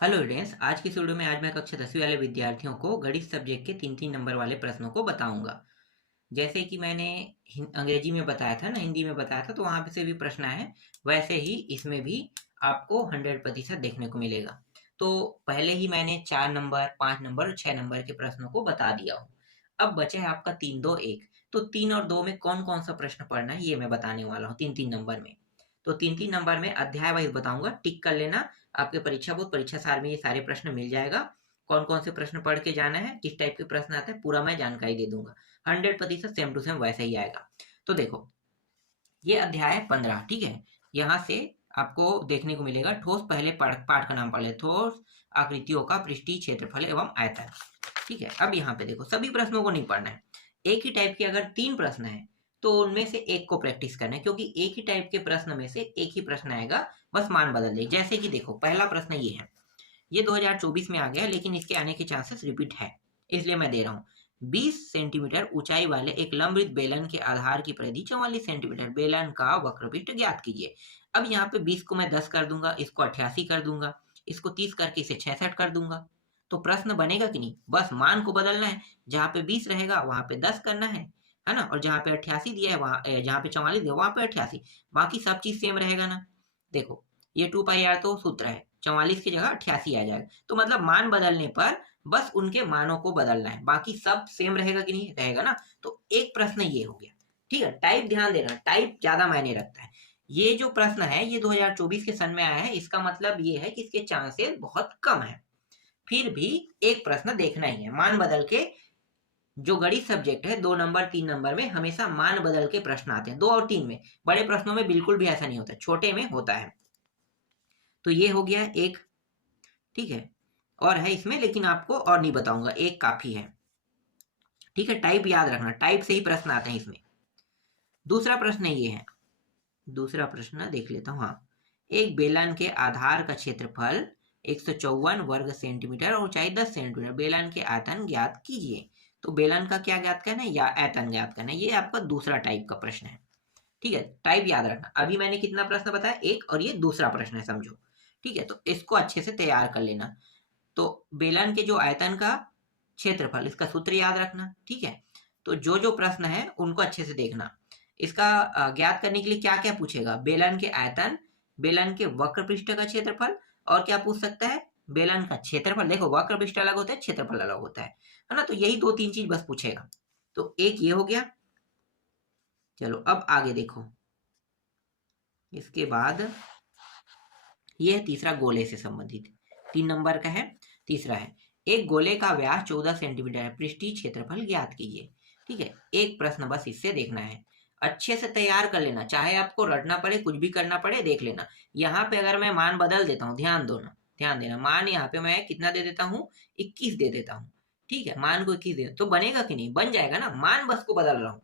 Hello students, आज की इस वीडियो में मैं कक्षा 10वीं वाले विद्यार्थियों को गणित सब्जेक्ट के 3-3 नंबर वाले प्रश्नों को बताऊंगा। जैसे कि मैंने अंग्रेजी में बताया था ना, हिंदी में बताया था, तो वहां पे से भी प्रश्न है, वैसे ही इसमें भी आपको 100% देखने को मिलेगा। तो पहले ही मैंने 4 नंबर, 5 नंबर और 6 नंबर के प्रश्नों को बता दिया हूँ। अब बचे है आपका 3, 2, 1। तो 3 और 2 में कौन कौन सा प्रश्न पढ़ना है ये मैं बताने वाला हूँ 3-3 नंबर में। तो 3-3 नंबर में अध्याय वाइज बताऊंगा, टिक कर लेना। आपके परीक्षा बोर्ड परीक्षा सार में ये सारे प्रश्न मिल जाएगा। कौन कौन से प्रश्न पढ़ के जाना है, किस टाइप के प्रश्न आते हैं, पूरा मैं जानकारी दे दूंगा। 100% सेम टू सेम वैसा ही आएगा। तो देखो, ये अध्याय 15, ठीक है। यहाँ से आपको देखने को मिलेगा ठोस, पहले पाठ का नाम पढ़ ले, ठोस आकृतियों का पृष्ठीय क्षेत्रफल एवं आयतन। ठीक है, अब यहाँ पे देखो, सभी प्रश्नों को नहीं पढ़ना है। एक ही टाइप के अगर 3 प्रश्न है तो उनमें से एक को प्रैक्टिस करना है, क्योंकि एक ही टाइप के प्रश्न में से एक ही प्रश्न आएगा, बस मान बदल दे। जैसे कि देखो, पहला प्रश्न ये है, ये 2024 में आ गया, लेकिन इसके आने के चांसेस रिपीट है, इसलिए मैं दे रहा हूँ। 20 सेंटीमीटर ऊंचाई वाले एक लंबवृत्त बेलन के आधार की परिधि 44 सेंटीमीटर, बेलन का वक्रपृष्ठ ज्ञात कीजिए। अब यहाँ पे 20 को मैं 10 कर दूंगा, इसको 88 कर दूंगा, इसको 30 करके इसे 66 कर दूंगा। तो प्रश्न बनेगा कि नहीं, बस मान को बदलना है। जहाँ पे 20 रहेगा वहां पे 10 करना है ना। और जहाँ पे 88 दिया है, वहां जहाँ पे 44 दिया वहां पे 88। बाकी सब चीज सेम रहेगा ना। देखो, ये 2 पाई आर तो सूत्र है, 44 की जगह 88 आ जाएगा। तो मतलब मान बदलने पर बस उनके मानों को बदलना है, बाकी सब सेम रहेगा कि नहीं, रहेगा ना। तो एक प्रश्न ये हो गया। ठीक है, टाइप ध्यान देना, टाइप ज्यादा मायने रखता है। ये जो प्रश्न है ये 2024 के सन में आया है, इसका मतलब ये है कि इसके चांसेस बहुत कम है। फिर भी एक प्रश्न देखना ही है, मान बदल के। जो गणित सब्जेक्ट है 2 नंबर 3 नंबर में हमेशा मान बदल के प्रश्न आते हैं, 2 और 3 में। बड़े प्रश्नों में बिल्कुल भी ऐसा नहीं होता, छोटे में होता है। तो ये हो गया एक। ठीक है, और है इसमें, लेकिन आपको और नहीं बताऊंगा, एक काफी है। ठीक है, टाइप याद रखना, टाइप से ही प्रश्न आते हैं इसमें। दूसरा प्रश्न ये है, दूसरा प्रश्न देख लेता हूँ। हाँ, एक बेलन के आधार का क्षेत्रफल 154 वर्ग सेंटीमीटर और ऊंचाई 10 सेंटीमीटर, बेलन के आयतन ज्ञात कीजिए। तो बेलन का क्या ज्ञात करना है या आयतन ज्ञात करना है, ये आपका दूसरा टाइप का प्रश्न है। ठीक है, टाइप याद रखना। अभी मैंने कितना प्रश्न बताया, एक, और ये दूसरा प्रश्न है, समझो। ठीक है, तो इसको अच्छे से तैयार कर लेना। तो बेलन के जो आयतन का क्षेत्रफल, इसका सूत्र याद रखना। ठीक है, तो जो जो प्रश्न है उनको अच्छे से देखना। इसका ज्ञात करने के लिए क्या क्या पूछेगा, बेलन के आयतन, बेलन के वक्र पृष्ठ का क्षेत्रफल, और क्या पूछ सकता है, बेलन का क्षेत्रफल। देखो, वक्र पृष्ठ अलग होता है, क्षेत्रफल अलग होता है ना। तो यही 2-3 चीज बस पूछेगा। तो एक ये हो गया। चलो अब आगे देखो, इसके बाद ये है तीसरा, गोले से संबंधित। 3 नंबर का है, तीसरा है, एक गोले का व्यास 14 सेंटीमीटर है, पृष्ठीय क्षेत्रफल ज्ञात कीजिए। ठीक है, एक प्रश्न बस इससे देखना है, अच्छे से तैयार कर लेना, चाहे आपको रटना पड़े, कुछ भी करना पड़े, देख लेना। यहाँ पे अगर मैं मान बदल देता हूँ, ध्यान दो ना, ध्यान देना, मान यहाँ पे मैं कितना दे देता हूँ, 21 दे देता हूँ। ठीक है, मान को 21 दे, तो बनेगा कि नहीं, बन जाएगा ना, मान बस को बदल रहा हूँ।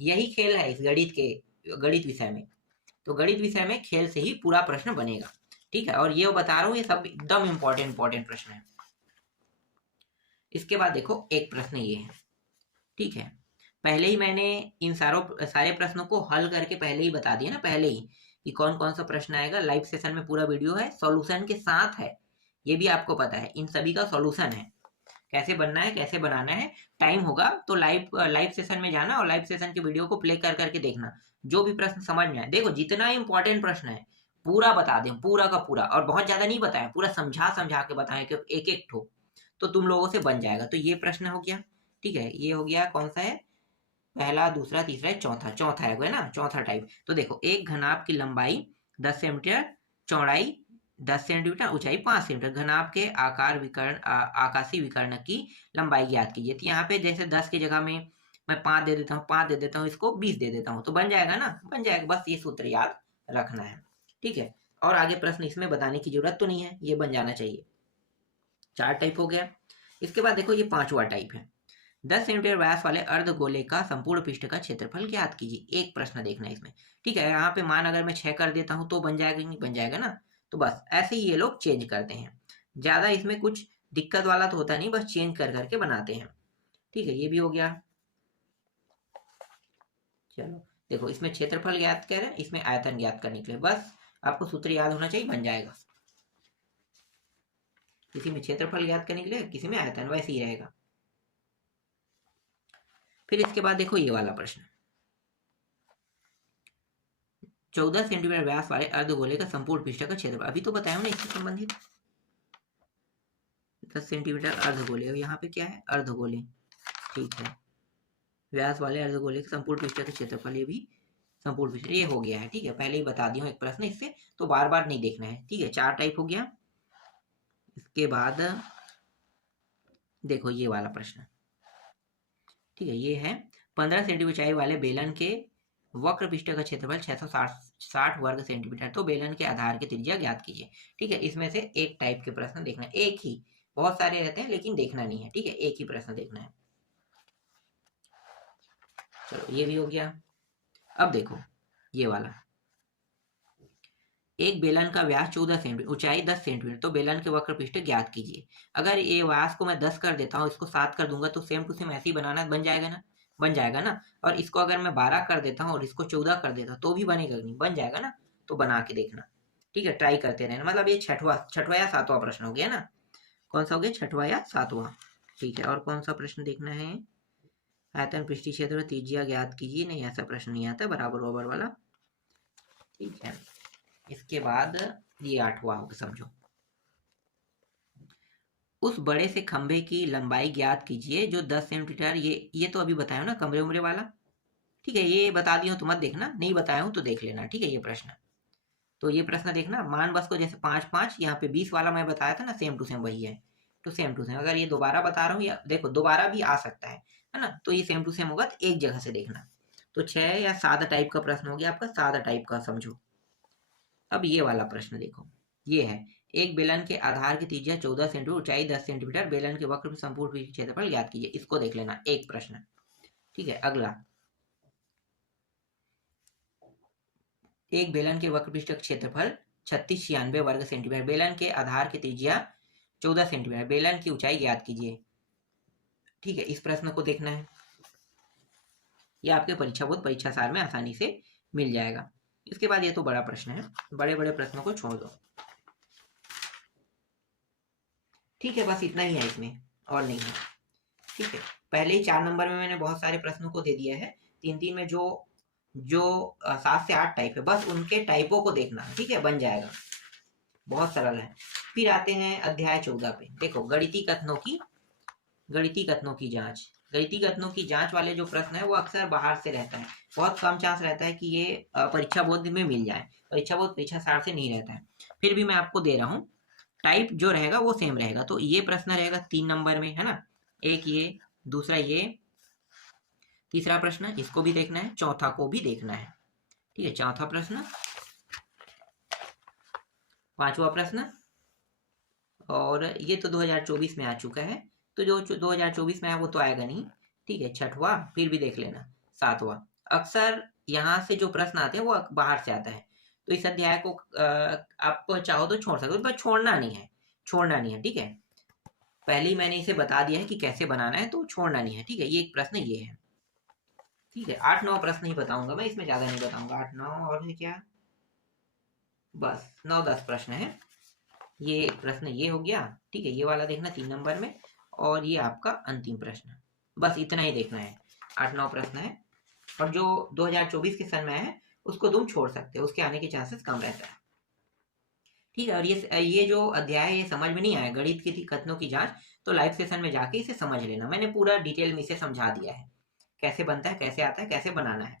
यही खेल है इस गणित विषय में। तो गणित विषय में खेल से ही पूरा प्रश्न बनेगा। ठीक है, और ये बता रहा हूँ, ये सब एकदम इंपॉर्टेंट प्रश्न है। इसके बाद देखो, एक प्रश्न ये है। ठीक है, पहले ही मैंने इन सारे प्रश्नों को हल करके पहले ही बता दिया ना, पहले ही कि कौन कौन सा प्रश्न आएगा। लाइव सेशन में पूरा वीडियो है, सॉल्यूशन के साथ है, ये भी आपको पता है, इन सभी का सॉल्यूशन है, कैसे बनना है, कैसे बनाना है। टाइम होगा तो लाइव लाइव सेशन में जाना और लाइव सेशन के वीडियो को प्ले कर करके देखना। जो भी प्रश्न समझ में आए, देखो जितना इंपॉर्टेंट प्रश्न है पूरा बता दें, पूरा का पूरा, और बहुत ज्यादा नहीं बताया, पूरा समझा समझा के बताएं कि एक एक ठो, तो तुम लोगों से बन जाएगा। तो ये प्रश्न हो गया। ठीक है, ये हो गया, कौन सा है, पहला, दूसरा, तीसरा है, चौथा, चौथा है ना, चौथा टाइप। तो देखो, एक घनाभ की लंबाई 10 सेंटीमीटर, चौड़ाई 10 सेंटीमीटर, ऊंचाई 5 सेंटीमीटर, घनाभ के आकार विकर्ण आकाशीय विकर्ण की लंबाई ज्ञात कीजिए। तो यहाँ पे जैसे 10 की जगह में मैं 5 दे देता हूँ, 5 दे देता हूँ, इसको 20 दे देता हूँ, तो बन जाएगा ना, बन जाएगा। बस ये सूत्र याद रखना है। ठीक है, और आगे प्रश्न इसमें बताने की जरूरत तो नहीं है, ये बन जाना चाहिए। 4 टाइप हो गया। इसके बाद देखो, ये 5वां टाइप है, 10 सेंटीमीटर व्यास वाले अर्धगोले का संपूर्ण पृष्ठ का क्षेत्रफल ज्ञात कीजिए। एक प्रश्न देखना है इसमें। ठीक है, यहाँ पे मान अगर मैं 6 कर देता हूँ तो बन जाएगा कि नहीं, बन जाएगा ना। तो बस ऐसे ही ये लोग चेंज करते हैं, ज्यादा इसमें कुछ दिक्कत वाला तो होता नहीं, बस चेंज कर करके बनाते हैं। ठीक है, ये भी हो गया। चलो देखो, इसमें क्षेत्रफल ज्ञात कर रहे हैं, इसमें आयतन ज्ञात करने के लिए बस आपको सूत्र याद होना चाहिए, बन जाएगा। किसी में क्षेत्रफल ज्ञात करने के लिए, किसी में आयतन, वैसे ही रहेगा। फिर इसके बाद देखो ये वाला प्रश्न, 14 सेंटीमीटर व्यास वाले अर्धगोले का संपूर्ण पृष्ठ का क्षेत्रफल, अभी तो बताया ना इससे संबंधित 10 सेंटीमीटर अर्धगोले, और यहाँ पे क्या है अर्धगोले, ठीक है, व्यास वाले अर्धगोले के संपूर्ण पृष्ठ का क्षेत्रफल, ये भी संपूर्ण पृष्ठ, ये हो गया है, ठीक है। पहले ही बता दिया हूँ एक प्रश्न, इससे तो बार बार नहीं देखना है, ठीक है। 4 टाइप हो गया। इसके बाद देखो ये वाला प्रश्न, ठीक है, ये है 15 सेंटीमीटर ऊंचाई वाले बेलन के वक्र पृष्ठ का क्षेत्रफल 660 वर्ग सेंटीमीटर, तो बेलन के आधार की त्रिज्या ज्ञात कीजिए, ठीक है। इसमें से एक टाइप के प्रश्न देखना है, एक ही, बहुत सारे रहते हैं लेकिन देखना नहीं है, ठीक है, एक ही प्रश्न देखना है। चलो ये भी हो गया। अब देखो ये वाला, एक बेलन का व्यास 14 सेंटीमीटर, ऊंचाई 10 सेंटीमीटर, तो बेलन के वक्र पृष्ठ ज्ञात कीजिए। अगर ये व्यास को मैं 10 कर देता हूँ, इसको 7 कर दूंगा, तो सेम टू सेम ऐसे ही बनाना, बन जाएगा ना, बन जाएगा ना। और इसको अगर मैं 12 कर देता हूँ और इसको 14 कर देता हूँ, तो भी बनेगा नहीं, बन जाएगा ना। तो बना के देखना, ठीक है, ट्राई करते रहना। मतलब ये छठवा या सातवां प्रश्न हो गया ना, कौन सा हो गया, छठवा या सातवां, ठीक है। और कौन सा प्रश्न देखना है, आयतन पृष्ठीय क्षेत्र त्रिज्या ज्ञात कीजिए, नहीं ऐसा प्रश्न नहीं आता, बराबर बराबर वाला, ठीक है। इसके बाद ये 8वां होगा, समझो, उस बड़े से खंभे की लंबाई ज्ञात कीजिए जो 10 सेंटीमीटर, ये तो अभी बताया ना, कमरे उमरे वाला, ठीक है। ये बता दिया तो मत देखना, नहीं बताया हूं तो देख लेना, ठीक है। ये प्रश्न, तो ये प्रश्न देखना, मान बस को जैसे 5 5, यहाँ पे 20 वाला मैं बताया था ना, सेम टू सेम वही है। तो सेम टू सेम, अगर ये दोबारा बता रहा हूँ, या देखो दोबारा भी आ सकता है ना, तो ये सेम टू सेम होगा, तो एक जगह से देखना। तो 6 या 7 टाइप का प्रश्न हो गया आपका, 7 टाइप का, समझो। अब ये वाला प्रश्न देखो, ये है, एक बेलन के आधार की त्रिज्या 14 सेंटीमीटर, ऊंचाई 10 सेंटीमीटर, बेलन के वक्र संपूर्ण क्षेत्रफल ज्ञात कीजिए, इसको देख लेना, एक प्रश्न, ठीक है। अगला, एक बेलन के वक्र पृष्ठ का क्षेत्रफल 3696 वर्ग सेंटीमीटर, बेलन के आधार की त्रिज्या 14 सेंटीमीटर, बेलन की ऊंचाई ज्ञात कीजिए, ठीक है। इस प्रश्न को देखना है, यह आपके परीक्षा बोर्ड परीक्षा सार में आसानी से मिल जाएगा। इसके बाद ये तो बड़ा प्रश्न है, बड़े बड़े प्रश्नों को छोड़ दो, ठीक है, बस इतना ही है इसमें, और नहीं है, ठीक है। पहले ही 4 नंबर में मैंने बहुत सारे प्रश्नों को दे दिया है, 3 में जो 7 से 8 टाइप है, बस उनके टाइपों को देखना, ठीक है, बन जाएगा, बहुत सरल है। फिर आते हैं अध्याय 14 पे, देखो गणितीय कथनों की जांच, गणितीय कथनों की जांच वाले जो प्रश्न है वो अक्सर बाहर से रहता है, बहुत कम चांस रहता है कि ये परीक्षा बोर्ड में मिल जाए, परीक्षा बोर्ड परीक्षा सार से नहीं रहता है। फिर भी मैं आपको दे रहा हूँ, टाइप जो रहेगा वो सेम रहेगा। तो ये प्रश्न रहेगा 3 नंबर में, है ना, एक ये, दूसरा ये, तीसरा प्रश्न इसको भी देखना है, चौथा को भी देखना है, ठीक है। चौथा प्रश्न, पांचवा प्रश्न, और ये तो 2024 में आ चुका है, तो जो 2024 में आया वो तो आएगा नहीं, ठीक है। छठवा फिर भी देख लेना, सातवां, अक्सर यहाँ से जो प्रश्न आते हैं वो बाहर से आता है, तो इस अध्याय को आप चाहो तो छोड़ सकते हो, पर छोड़ना नहीं है, ठीक है। पहले ही मैंने इसे बता दिया है कि कैसे बनाना है, तो छोड़ना नहीं है, ठीक है। ये एक प्रश्न ये है, ठीक है। 8 9 प्रश्न ही बताऊंगा मैं, इसमें ज्यादा नहीं बताऊंगा, 8 9 और है क्या, बस 9 10 प्रश्न है। ये एक प्रश्न ये हो गया, ठीक है, ये वाला देखना 3 नंबर में, और ये आपका अंतिम प्रश्न, बस इतना ही देखना है, 8 9 प्रश्न है। और जो 2024 के सन में है उसको तुम छोड़ सकते हो, उसके आने के चांसेस कम रहता है, ठीक है। और ये जो अध्याय है ये समझ में नहीं आया, गणित की कथनों की जांच, तो लाइव सेशन में जाके इसे समझ लेना, मैंने पूरा डिटेल में इसे समझा दिया है, कैसे बनता है, कैसे आता है, कैसे बनाना है,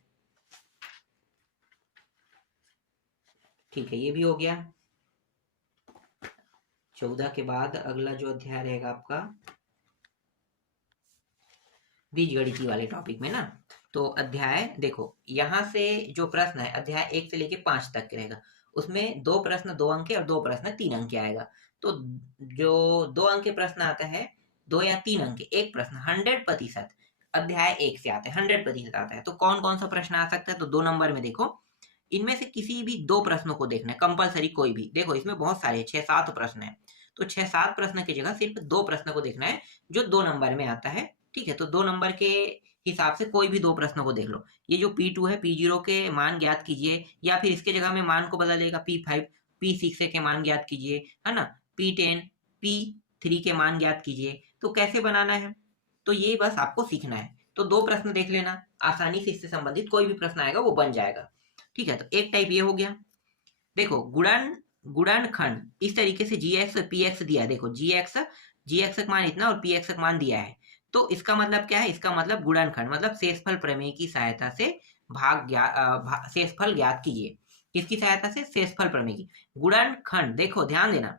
ठीक है। ये भी हो गया। 14 के बाद अगला जो अध्याय रहेगा आपका बीजगणितीय वाले टॉपिक में ना, तो अध्याय देखो, यहाँ से जो प्रश्न है अध्याय 1 से लेके 5 तक के रहेगा, उसमें 2 प्रश्न 2 अंक के और 2 प्रश्न 3 अंक के आएगा। तो जो 2 अंक के प्रश्न आता है, 2 या 3 अंक के एक प्रश्न 100% अध्याय 1 से आता है, 100% आता है। तो कौन कौन सा प्रश्न आ सकता है, तो 2 नंबर में देखो, इनमें से किसी भी 2 प्रश्नों को देखना है कंपलसरी, कोई भी, देखो इसमें बहुत सारे 6 7 प्रश्न है, तो 6 7 प्रश्न की जगह सिर्फ 2 प्रश्न को देखना है जो 2 नंबर में आता है, ठीक है। तो 2 नंबर के हिसाब से कोई भी 2 प्रश्नों को देख लो। ये जो P2 है, P0 के मान ज्ञात कीजिए, या फिर इसके जगह में मान को बदल देगा, P5 P6 के मान ज्ञात कीजिए, है ना, P10 P 3 के मान ज्ञात कीजिए। तो कैसे बनाना है, तो ये बस आपको सीखना है। तो 2 प्रश्न देख लेना, आसानी से इससे संबंधित कोई भी प्रश्न आएगा वो बन जाएगा। ठीक है, तो एक टाइप ये हो गया। देखो गुणनखंड इस तरीके से gx और px दिया है। देखो gx का मान इतना और px का मान दिया है। तो इसका मतलब क्या है, इसका मतलब गुणनखंड मतलब शेषफल प्रमेय की सहायता से शेषफल ज्ञात कीजिए। किसकी सहायता से, शेषफल प्रमेय की। गुणनखंड देखो ध्यान देना,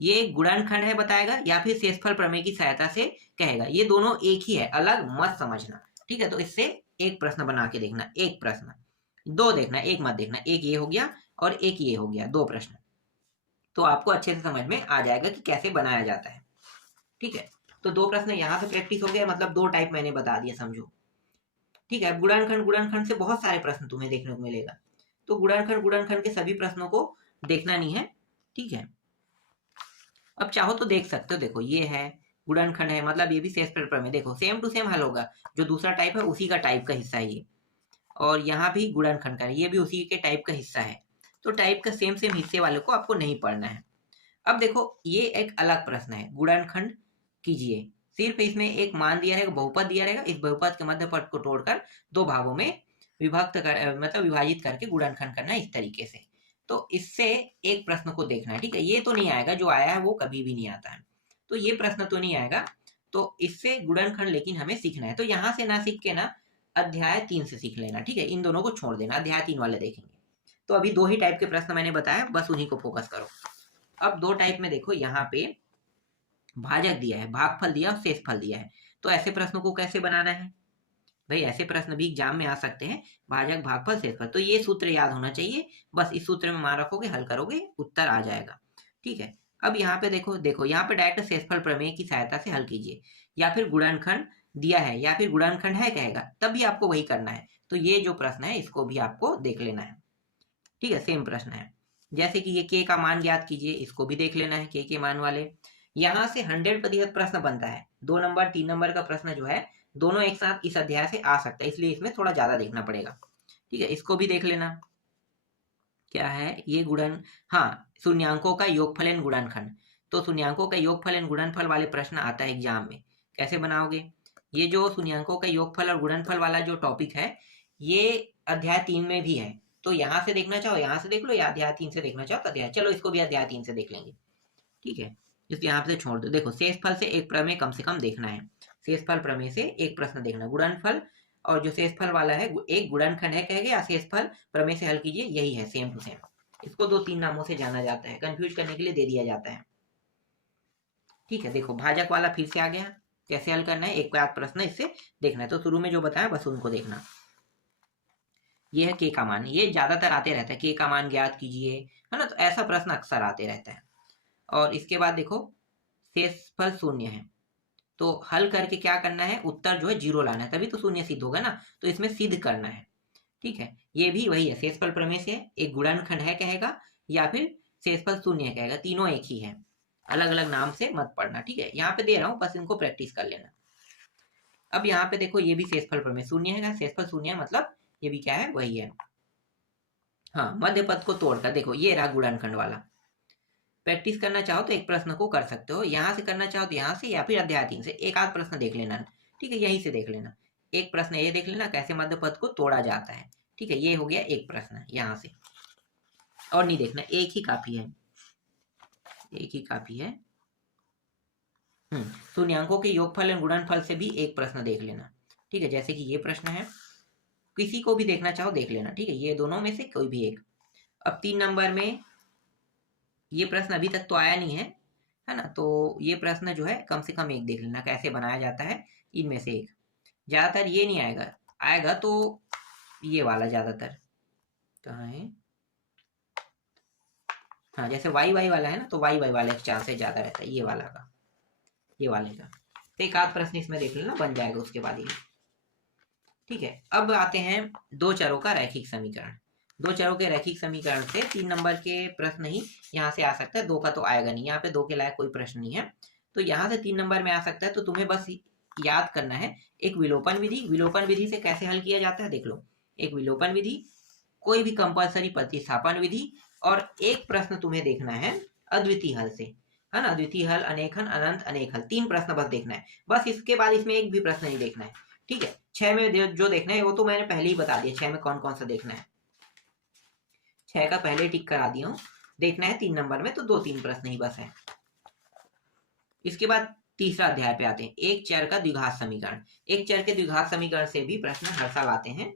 ये गुणनखंड है बताएगा या फिर शेषफल प्रमेय की सहायता से कहेगा, ये दोनों एक ही है, अलग मत समझना। ठीक है, तो इससे एक प्रश्न बना के देखना, एक प्रश्न, 2 देखना, एक मत देखना। एक ये हो गया और एक ये हो गया, 2 प्रश्न। तो आपको अच्छे से समझ में आ जाएगा कि कैसे बनाया जाता है। ठीक है, तो 2 प्रश्न यहाँ से प्रैक्टिस हो गया, मतलब 2 टाइप मैंने बता दिया, समझो। ठीक है, गुणनखंड से बहुत सारे प्रश्न तुम्हें देखने को मिलेगा। तो गुणनखंड के सभी प्रश्नों को देखना नहीं है। ठीक है, अब चाहो तो देख सकते हो। देखो ये है गुणनखंड है, मतलब ये भी शेषफल प्रमेय, देखो सेम टू सेम हल होगा। जो दूसरा टाइप है उसी का टाइप का हिस्सा है ये, और यहाँ भी गुणनखंड का, ये भी उसी के टाइप का हिस्सा है। तो टाइप का सेम हिस्से वाले को आपको नहीं पढ़ना है। अब देखो ये एक अलग प्रश्न है, गुणनखंड कीजिए। सिर्फ इसमें एक मान दिया रहेगा, बहुपद दिया रहेगा, इस बहुपद के मध्य पद को तोड़कर 2 भागों में मतलब विभाजित करके गुणनखंड करना है इस तरीके से। तो इससे एक प्रश्न को देखना है। ठीक है, ये तो नहीं आएगा, जो आया है वो कभी भी नहीं आता है, तो ये प्रश्न तो नहीं आएगा। तो इससे गुणनखंड लेकिन हमें सीखना है। तो यहाँ से ना सीख के ना अध्याय 3 से सीख लेना। ठीक है, इन दोनों को छोड़ देना, अध्याय 3 वाले देखेंगे। तो अभी 2 ही टाइप के प्रश्न मैंने बताया, बस उन्हीं को फोकस करो। अब 2 टाइप में देखो, यहाँ पे भाजक दिया है, भागफल दिया और शेषफल दिया है। तो ऐसे प्रश्नों को कैसे बनाना है भाई, ऐसे प्रश्न भी एग्जाम में आ सकते हैं, भाजक भागफल शेषफल। तो ये सूत्र याद होना चाहिए, बस इस सूत्र में मान रखोगे, हल करोगे, उत्तर आ जाएगा। ठीक है, अब यहाँ पे देखो यहाँ पे डायरेक्ट शेषफल प्रमेय की सहायता से हल कीजिए, या फिर गुणनखंड दिया है या फिर गुणनखंड है कहेगा, तब भी आपको वही करना है। तो ये जो प्रश्न है इसको भी आपको देख लेना है। ठीक है, सेम प्रश्न है। जैसे कि ये के का मान ज्ञात कीजिए, इसको भी देख लेना है, के मान वाले। यहाँ से 100% प्रश्न बनता है। 2 नंबर 3 नंबर का प्रश्न जो है दोनों एक साथ इस अध्याय से आ सकता है, इसलिए इसमें थोड़ा ज्यादा देखना पड़ेगा। ठीक है, इसको भी देख लेना। क्या है ये हाँ, शून्यांकों का योगफल एवं गुणनखंड। तो शून्यांकों का योगफल एवं गुणनफल वाले प्रश्न आता है एग्जाम में, कैसे बनाओगे। ये जो शून्यांकों का योगफल और गुणनफल वाला जो टॉपिक है, ये अध्याय 3 में भी है। तो यहाँ से देखना चाहो यहाँ से देख लो, या अध्याय 3 से देखना चाहो तो अध्याय, चलो इसको भी अध्याय 3 से देख लेंगे। ठीक है, इसको यहाँ से छोड़ दो। देखो शेषफल से एक प्रमेय कम से कम देखना है, शेषफल प्रमेय से एक प्रश्न देखना। गुणनफल और जो शेषफल वाला है, एक गुणनखंड है कहेंगे, या शेषफल प्रमेय से हल कीजिए, यही है सेम टू सेम। इसको 2-3 नामों से जाना जाता है, कंफ्यूज करने के लिए दे दिया जाता है। ठीक है, देखो भाजक वाला फिर से आ गया, कैसे हल करना है, एक आध प्रश्न इससे देखना है। तो शुरू में जो बताया बस उनको देखना। ये है के का मान, ये ज्यादातर आते रहता है, के का मान ज्ञात कीजिए, है ना। तो ऐसा प्रश्न अक्सर आते रहता है। और इसके बाद देखो शेषफल शून्य है, तो हल करके क्या करना है, उत्तर जो है 0 लाना है, तभी तो शून्य सिद्ध होगा ना। तो इसमें सिद्ध करना है। ठीक है, ये भी वही है, शेषफल प्रमेय से एक गुणनखंड है कहेगा या फिर शेषफल शून्य है कहेगा, तीनों एक ही है, अलग अलग नाम से मत पढ़ना। ठीक है, यहाँ पे दे रहा हूँ, बस इनको प्रैक्टिस कर लेना। अब यहाँ पे देखो ये भी शेषफल प्रमेय शून्य है, शेषफल शून्य है मतलब ये भी क्या है, वही है। हाँ, मध्य पद को तोड़कर देखो ये रहा गुणनखंड वाला। प्रैक्टिस करना चाहो तो एक प्रश्न को कर सकते हो, यहाँ से करना चाहो तो यहाँ से, या फिर अध्याय 3 से एक आध प्रश्न देख लेना। ठीक है, यहीं से देख लेना, एक प्रश्न ये देख लेना कैसे मध्य पद को तोड़ा जाता है। ठीक है, ये हो गया एक प्रश्न यहाँ से, और नहीं देखना, एक ही काफी है, एक ही काफी है। शून्यांकों के योगफल और गुणनफल से भी एक प्रश्न देख लेना। ठीक है, जैसे कि ये प्रश्न है, किसी को भी देखना चाहो देख लेना। ठीक है, ये दोनों में से कोई भी एक। अब 3 नंबर में ये प्रश्न अभी तक तो आया नहीं है ना। तो ये प्रश्न जो है कम से कम एक देख लेना, कैसे बनाया जाता है इनमें से एक। ज्यादातर ये नहीं आएगा, आएगा तो ये वाला ज्यादातर। कहाँ है, हाँ, जैसे वाई वाई वाला है ना, तो वाई वाई वाले के चांसेस ज्यादा रहता है, ये वाला का, ये वाले का। तो एक आध प्रश्न इसमें देख लेना, बन जाएगा उसके बाद ये। ठीक है, अब आते हैं 2 चरों का रैखिक समीकरण। 2 चरों के रैखिक समीकरण से 3 नंबर के प्रश्न ही यहाँ से आ सकता है, 2 का तो आएगा नहीं, यहाँ पे 2 के लायक कोई प्रश्न नहीं है। तो यहाँ से 3 नंबर में आ सकता है। तो तुम्हें बस याद करना है एक विलोपन विधि। विलोपन विधि से कैसे हल किया जाता है देख लो, एक विलोपन विधि, कोई भी कंपलसरी प्रतिस्थापन विधि, और एक प्रश्न तुम्हें देखना है अद्वितीय हल से। है ना, द्वितीय हल, अनेक हल, अनंत, अनेक हल, 3 प्रश्न बस देखना है। बस इसके बाद इसमें एक भी प्रश्न नहीं देखना है, ठीक है। 6 में जो देखना है वो तो मैंने पहले ही बता दिया, 6 में कौन कौन सा देखना है, 6 का पहले टिक करा दिया हूँ। देखना है 3 नंबर में तो 2-3 प्रश्न ही बस है। इसके बाद तीसरा अध्याय पे आते हैं, एक चर का द्विघात समीकरण। एक चर के द्विघात समीकरण से भी प्रश्न हर साल आते हैं।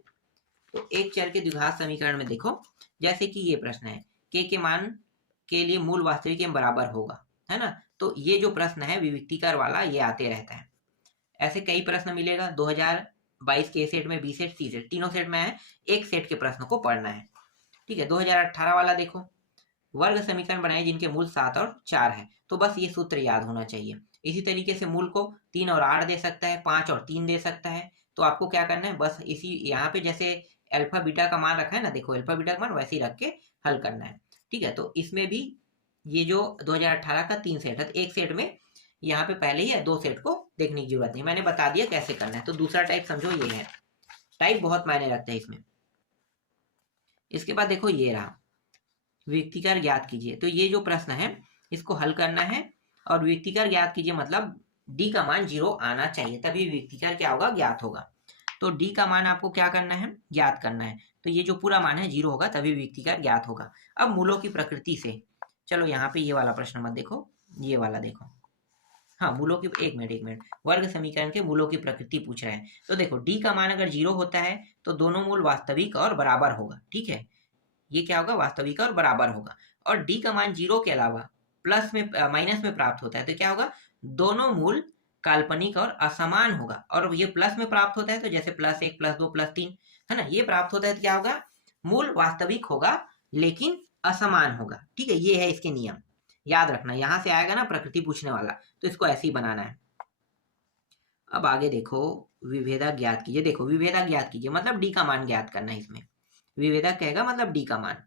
तो एक चर के द्विघात समीकरण में देखो, जैसे कि ये प्रश्न है, के मान के लिए मूल वास्तविक m बराबर होगा, है ना। तो ये जो प्रश्न है विविक्तिकार वाला, ये आते रहता है। ऐसे कई प्रश्न मिलेगा 2022 के सेट में, बी सेट, सी सेट, तीनों सेट में है। एक सेट के प्रश्न को पढ़ना है, ठीक है। 2018 वाला देखो, वर्ग समीकरण बनाए जिनके मूल 7 और 4 है। तो बस ये सूत्र याद होना चाहिए। इसी तरीके से मूल को 3 और 8 दे सकता है, 5 और 3 दे सकता है। तो आपको क्या करना है, बस इसी यहाँ पे जैसे अल्फा बीटा का मान रखा है ना, देखो अल्फा बीटा का मान वैसे ही रख के हल करना है, ठीक है। तो इसमें भी ये जो 2018 का 3 सेट है, तो एक सेट में यहाँ पे पहले ही है, 2 सेट को देखने की जरूरत नहीं, मैंने बता दिया कैसे करना है। तो दूसरा टाइप समझो ये है, टाइप बहुत मायने रखते हैं इसमें। इसके बाद देखो ये रहा, विविक्तिकार ज्ञात कीजिए। तो ये जो प्रश्न है इसको हल करना है, और विविक्तिकार ज्ञात कीजिए मतलब डी का मान 0 आना चाहिए, तभी विविक्तिकार क्या होगा, ज्ञात होगा। तो डी का मान आपको क्या करना है, ज्ञात करना है। तो ये जो पूरा मान है 0 होगा, तभी विविक्तिकार ज्ञात होगा। अब मूलों की प्रकृति से, चलो यहाँ पे ये वाला प्रश्न मत देखो, ये वाला देखो। हाँ, मूलों की, एक मिनट, वर्ग समीकरण के मूलों की प्रकृति पूछ रहे हैं। तो देखो डी का मान अगर 0 होता है तो दोनों मूल वास्तविक और बराबर होगा, ठीक है। ये क्या होगा, वास्तविक और बराबर होगा। और डी का मान 0 के अलावा प्लस में, माइनस में प्राप्त होता है तो क्या होगा, दोनों मूल काल्पनिक और असमान होगा। और ये प्लस में प्राप्त होता है तो जैसे +1 +2 +3, है ना, ये प्राप्त होता है तो क्या होगा, मूल वास्तविक होगा लेकिन असमान होगा, ठीक है। ये है इसके नियम, याद रखना। यहां से आएगा ना प्रकृति पूछने वाला, तो इसको ऐसे ही बनाना है। अब आगे देखो, विभेदक ज्ञात कीजिए। देखो विभेदक ज्ञात कीजिए मतलब डी का मान ज्ञात करना है इसमें। विभेदक कहेगा मतलब डी का मान।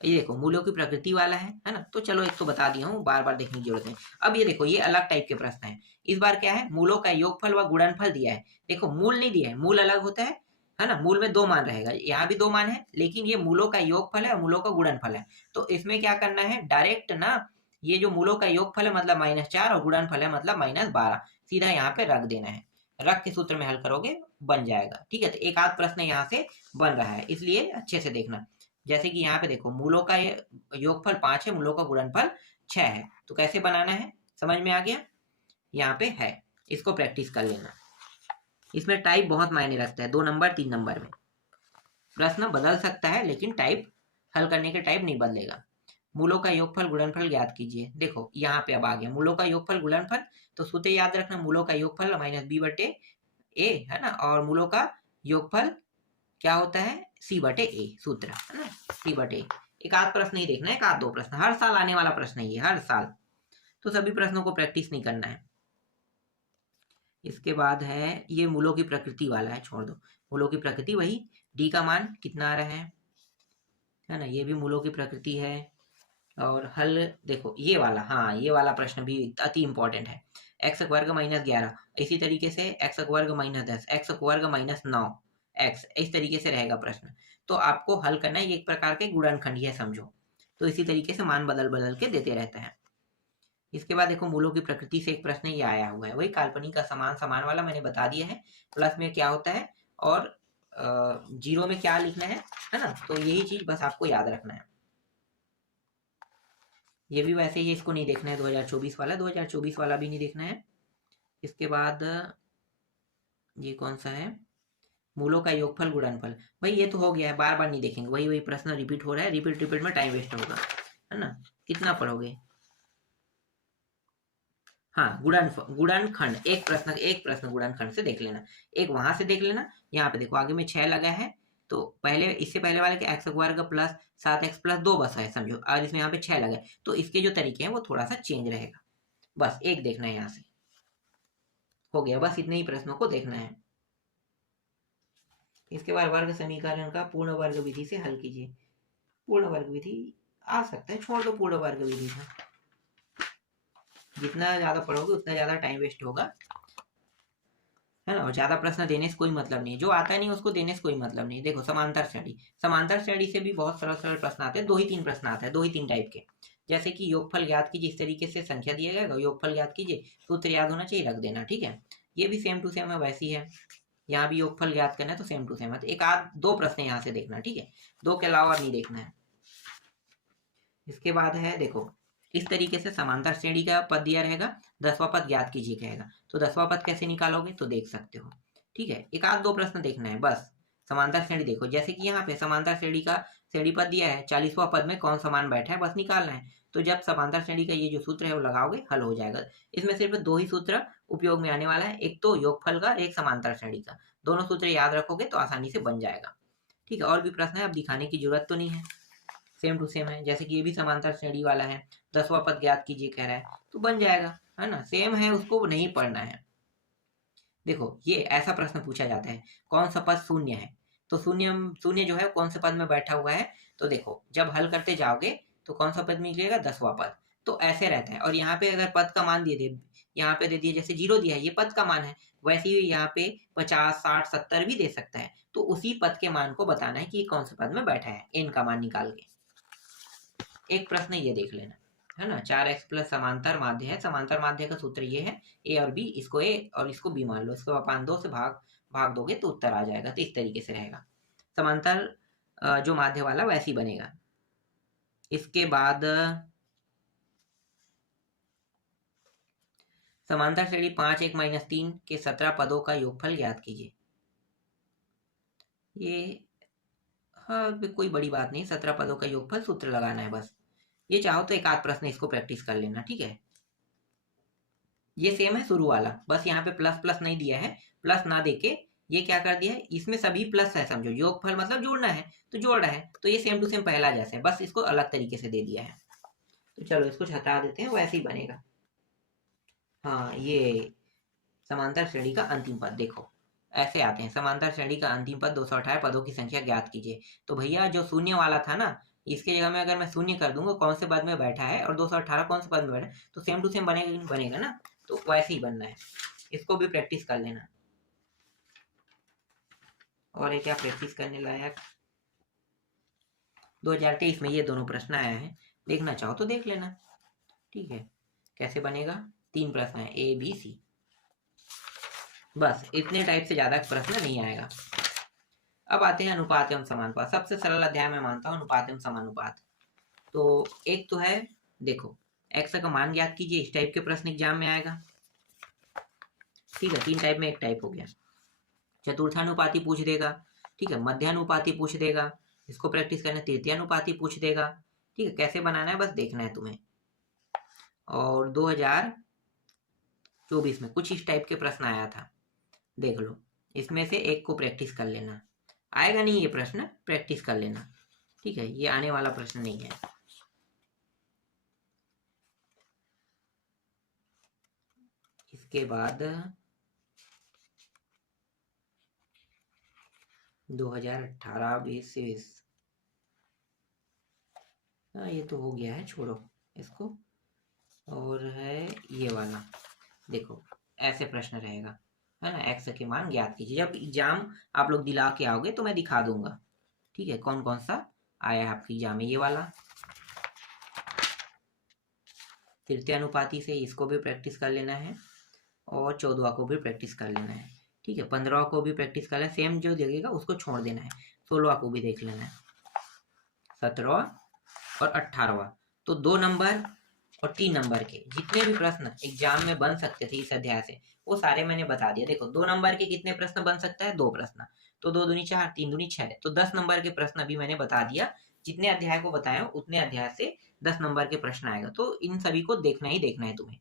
ये देखो मूलों की प्रकृति वाला है ना। तो चलो एक तो बता दिया हूँ, बार बार देखने की जरूरत है। अब ये देखो, ये अलग टाइप के प्रश्न है। इस बार क्या है, मूलों का योगफल व गुणनफल दिया है। देखो मूल नहीं दिया है, मूल अलग होता है ना। मूल में 2 मान रहेगा, यहाँ भी 2 मान है, लेकिन ये मूलों का योगफल है और मूलों का गुणनफल है। तो इसमें क्या करना है, डायरेक्ट ना, ये जो मूलों का योगफल है मतलब -4 और गुणनफल है मतलब -12, सीधा यहाँ पे रख देना है। रख के सूत्र में हल करोगे, बन जाएगा, ठीक है। तो एक आध प्रश्न यहाँ से बन रहा है, इसलिए अच्छे से देखना। जैसे कि यहाँ पे देखो, मूलों का योगफल 5 है, मूलों का गुणनफल 6 है। तो कैसे बनाना है, समझ में आ गया, यहाँ पे है, इसको प्रैक्टिस कर लेना। इसमें टाइप बहुत मायने रखता है, 2 नंबर 3 नंबर में प्रश्न बदल सकता है, लेकिन टाइप, हल करने के टाइप नहीं बदलेगा। मूलों का योगफल गुणनफल ज्ञात कीजिए। देखो यहाँ पे अब आ गया मूलों का योगफल गुणनफल। तो सूत्र याद रखना, मूलों का योगफल -b/a, है ना, और मूलों का योगफल क्या होता है, c/a, सूत्र, है ना, c/a। एक आध प्रश्न नहीं देखना है, एक आध 2 प्रश्न, हर साल आने वाला प्रश्न है ये, हर साल। तो सभी प्रश्नों को प्रैक्टिस नहीं करना है। इसके बाद है ये मूलों की प्रकृति वाला है, छोड़ दो। मूलों की प्रकृति वही, डी का मान कितना आ रहा है ना, ये भी मूलों की प्रकृति है। और हल देखो ये वाला, हाँ ये वाला प्रश्न भी अति इंपॉर्टेंट है। x वर्ग -11, इसी तरीके से x वर्ग -10, x वर्ग -9 x, इस तरीके से रहेगा प्रश्न। तो आपको हल करना है, ये एक प्रकार के गुणनखंड है समझो। तो इसी तरीके से मान बदल बदल के देते रहता है। इसके बाद देखो मूलों की प्रकृति से एक प्रश्न ये आया हुआ है, वही काल्पनिक का समान समान वाला मैंने बता दिया है। प्लस में क्या होता है और 0 में क्या लिखना है ना। तो यही चीज बस आपको याद रखना है। ये भी वैसे ही, इसको नहीं देखना है, 2024 वाला, 2024 वाला भी नहीं देखना है। इसके बाद ये कौन सा है, मूलों का योगफल गुणनफल, भाई ये तो हो गया है, बार बार नहीं देखेंगे, वही वही प्रश्न रिपीट हो रहा है, रिपीट में टाइम वेस्ट होगा, है ना, कितना पढ़ोगे। हाँ, गुणनखंड, एक प्रश्न गुणनखंड से देख लेना, एक वहां से देख लेना। यहाँ पे देखो आगे में 6 लगा है, तो पहले, इससे पहले वाले के x वर्ग प्लस 7x प्लस 2 बस है समझो, और इसमें यहाँ पे 6 लगा है, तो इसके जो तरीके हैं वो थोड़ा सा चेंज रहेगा। बस एक देखना है, यहाँ से हो गया, बस इतने ही प्रश्नों को देखना है। इसके बाद वर्ग समीकरण का पूर्ण वर्ग विधि से हल कीजिए। पूर्ण वर्ग विधि आ सकता है, छोड़ दो पूर्ण वर्ग विधि का, जितना ज्यादा पढ़ोगे उतना ज्यादा टाइम वेस्ट होगा, है ना। और ज्यादा प्रश्न देने से कोई मतलब नहीं, जो आता नहीं उसको देने से कोई मतलब नहीं। देखो समांतर श्रेणी, समांतर श्रेणी से भी बहुत सरल सरल प्रश्न आते हैं, 2 ही 3 प्रश्न आते हैं, 2 ही 3 टाइप के। जैसे कि योगफल ज्ञात कीजिए, इस तरीके से संख्या दिया जाएगा, योगफल ज्ञात कीजिए, सूत्र याद होना चाहिए, रख देना। ठीक है, ये भी सेम टू सेम है, वैसी है। यहाँ भी योगफल ज्ञात करना है तो सेम टू सेम है। तो एक आध दो प्रश्न यहाँ से देखना, ठीक है, दो के अलावा नहीं देखना है। इसके बाद है देखो, इस तरीके से समांतर श्रेणी का पद दिया रहेगा, 10वां पद ज्ञात कीजिए कहेगा, तो 10वां पद कैसे निकालोगे तो देख सकते हो। ठीक है, एक आध दो प्रश्न देखना है बस। समांतर श्रेणी देखो, जैसे कि यहाँ पे समांतर श्रेणी का श्रेणी पद दिया है, 40वां पद में कौन समान बैठा है बस निकालना है। तो जब समांतर श्रेणी का ये जो सूत्र है वो लगाओगे, हल हो जाएगा। इसमें सिर्फ दो ही सूत्र उपयोग में आने वाला है, एक तो योगफल का, एक समांतर श्रेणी का। दोनों सूत्र याद रखोगे तो आसानी से बन जाएगा। ठीक है, और भी प्रश्न है, अब दिखाने की जरूरत तो नहीं है, सेम टू सेम है। जैसे कि ये भी समांतर श्रेणी वाला है, 10वां पद ज्ञात कीजिए कह रहा है, तो बन जाएगा, है ना, सेम है, उसको नहीं पढ़ना है। देखो ये ऐसा प्रश्न पूछा जाता है, कौन सा पद शून्य है, तो शून्य शून्य जो है कौन से पद में बैठा हुआ है, तो देखो जब हल करते जाओगे तो कौन सा पद निकलेगा, 10वां पद। तो ऐसे रहता है। और यहाँ पे अगर पद का मान दिए दे, यहाँ पे दे दिए, जैसे 0 दिया है, ये पद का मान है, वैसे ही यहाँ पे 50, 60, 70 भी दे सकता है। तो उसी पद के मान को बताना है कि कौन से पद में बैठा है, n का मान निकाल के। एक प्रश्न ये देख लेना, है ना, 4x प्लस समांतर माध्य है। समांतर माध्य का सूत्र ये है, a और b, इसको a और इसको b मान लो, इसको अपान 2 से भाग दोगे तो उत्तर आ जाएगा। तो इस तरीके से रहेगा समांतर जो माध्य वाला वैसी बनेगा। इसके बाद समांतर श्रेणी 5 1 माइनस 3 के 17 पदों का योगफल ज्ञात कीजिए। ये हाँ कोई बड़ी बात नहीं, 17 पदों का योगफल सूत्र लगाना है बस। ये चाहो तो एक आध प्रश्न इसको प्रैक्टिस कर लेना। ठीक है, ये सेम है शुरू वाला, बस यहाँ पे प्लस प्लस नहीं दिया है, प्लस ना देके ये क्या कर दिया है, इसमें सभी प्लस है, समझो योगफल मतलब जोड़ना है तो जोड़ रहा है, तो ये सेम टू सेम पहला जैसे है, बस इसको अलग तरीके से दे दिया है। तो चलो इसको हटा देते हैं, वैसे ही बनेगा। हाँ, ये समांतर श्रेणी का अंतिम पद देखो ऐसे आते हैं, समांतर श्रेणी का अंतिम पद 218 पदों की संख्या ज्ञात कीजिए। तो भैया जो शून्य वाला था ना, इसके जगह में अगर मैं शून्य कर दूंगा कौन से पद में बैठा है, और 218 कौन से पद में बैठा है, तो सेम टू सेम बनेगा ना, तो वैसे ही बनना है। इसको भी प्रैक्टिस कर लेना। और ये क्या प्रैक्टिस करने लायक, 2023 में ये दोनों प्रश्न आया है, देखना चाहो तो देख लेना। ठीक है, कैसे बनेगा, 3 प्रश्न है, A B C, बस इतने टाइप से ज्यादा प्रश्न नहीं आएगा। अब आते हैं अनुपात एवं समानुपात, सबसे सरल अध्याय मैं मानता हूँ अनुपात एवं समानुपात। तो एक तो है देखो, x का मान ज्ञात कीजिए, इस टाइप के प्रश्न एग्जाम में आएगा। ठीक है, 3 टाइप में एक टाइप हो गया। चतुर्थानुपाती पूछ देगा, ठीक है, मध्यानुपाती पूछ देगा, इसको प्रैक्टिस करना, तृतीयानुपाती पूछ देगा। ठीक है, कैसे बनाना है बस देखना है तुम्हें। और 2024 में कुछ इस टाइप के प्रश्न आया था, देख लो, इसमें से एक को प्रैक्टिस कर लेना। आएगा नहीं ये प्रश्न, प्रैक्टिस कर लेना। ठीक है, ये आने वाला प्रश्न नहीं है। इसके बाद 2018-20, हाँ ये तो हो गया है, छोड़ो इसको। और है ये वाला, देखो ऐसे प्रश्न रहेगा, है ना, x के मान ज्ञात कीजिए। जब एग्जाम आप लोग दिला के आओगे तो मैं दिखा दूंगा। ठीक है, कौन कौन सा आया है आपकी एग्जाम में, ये वाला तृतीयानुपाती से, इसको भी प्रैक्टिस कर लेना है, और 14वां को भी प्रैक्टिस कर लेना है। ठीक है, 15वां को भी प्रैक्टिस कर लेना, सेम जो देखेगा उसको छोड़ देना है। 16वां को भी देख लेना है, 17वां और 18वां। तो 2 नंबर और 3 नंबर के जितने भी प्रश्न एग्जाम में बन सकते थे इस अध्याय से, वो सारे मैंने बता दिया। देखो 2 नंबर के कितने प्रश्न बन सकता है, 2 प्रश्न, तो 2 दूनी 4, 3 दूनी 6, तो 10 नंबर के प्रश्न अभी मैंने बता दिया। जितने अध्याय को बताया उतने अध्याय से 10 नंबर के प्रश्न आएगा, तो इन सभी को देखना ही देखना है तुम्हें।